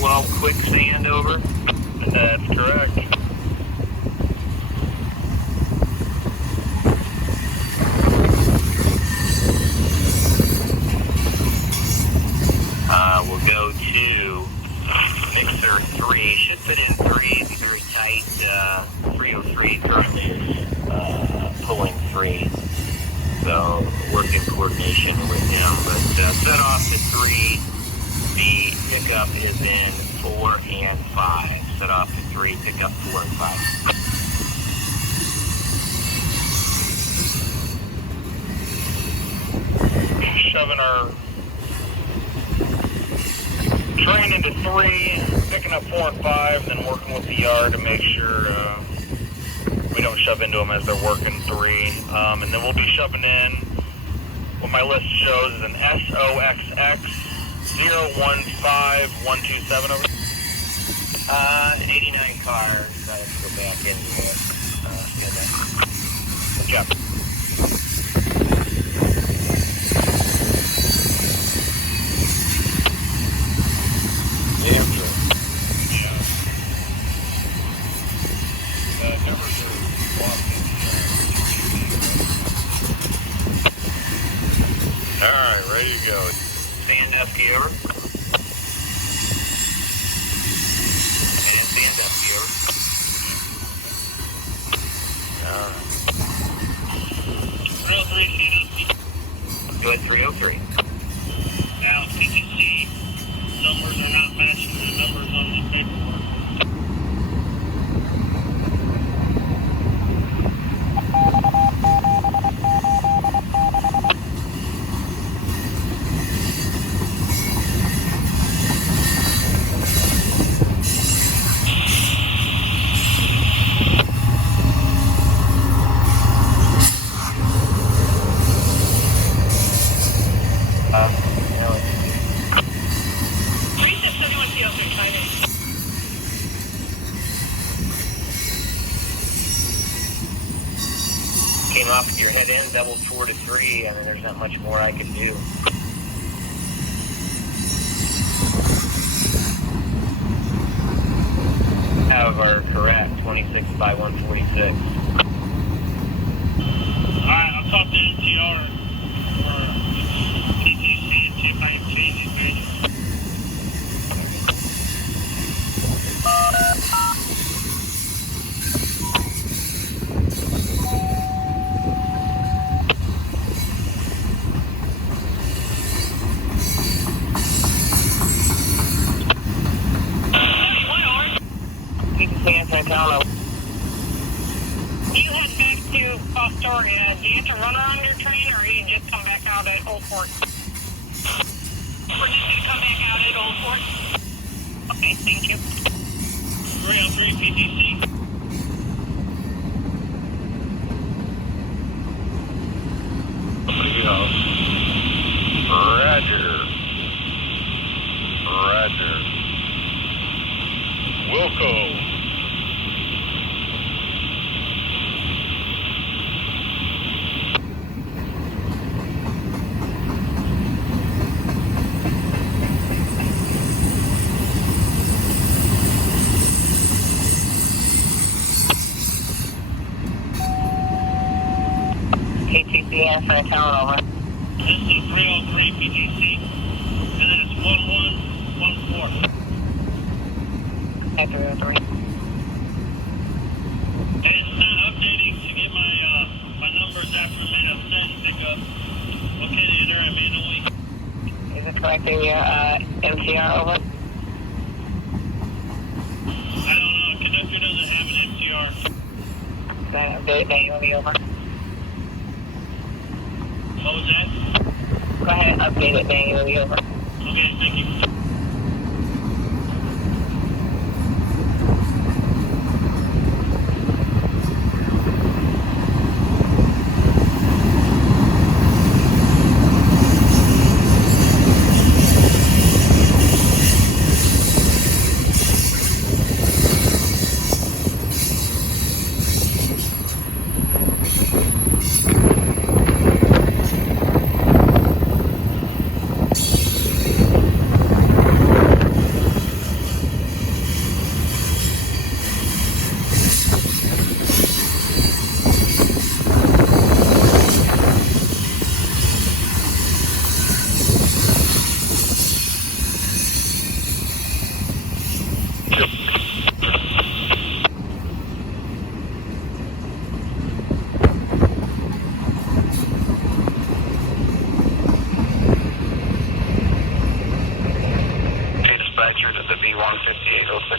12 quicksand, over? That's correct. We'll go to mixer 3. Should fit in 3. Be very tight. 303 currently is pulling 3. So work in coordination with him. But set off to 3. The pickup is in 4 and 5. Set off to 3. Pick up 4 and 5. Shoving our train into 3, picking up 4 and 5, and then working with the yard to make sure we don't shove into them as they're working 3. And then we'll be shoving in what my list shows is an SOXX 015127 over. 89 cars. I have to go back into it. Good job. Alright, ready to go. Sandusky, over. And Sandusky, over. Alright. 303, Sandusky. Go ahead, 303. Now, PTC numbers are not matching the numbers on the paperwork. Came off with your head in, doubled 4 to 3, and then there's not much more I can do. However, correct, 26 by 146. Alright, I'll talk to NTR for PTC and see if I can change these manuals. You head back to Fostoria. Do you have to run around your train, or you just come back out at Old Fort? We're just going to come back out at Old Fort? Okay, thank you. 303 PTC. Roger. Roger. Wilco. KTC answer and town, over. This is 303 PTC. And that's 1114. At 303. And it's not updating to get my numbers after the minute of send pickup. What can you enter it manually? Is it correcting your MTR, over? I don't know. Conductor doesn't have an MTR. Is that update manually, over? What was that? Go ahead and update it manually, over. Okay, thank you.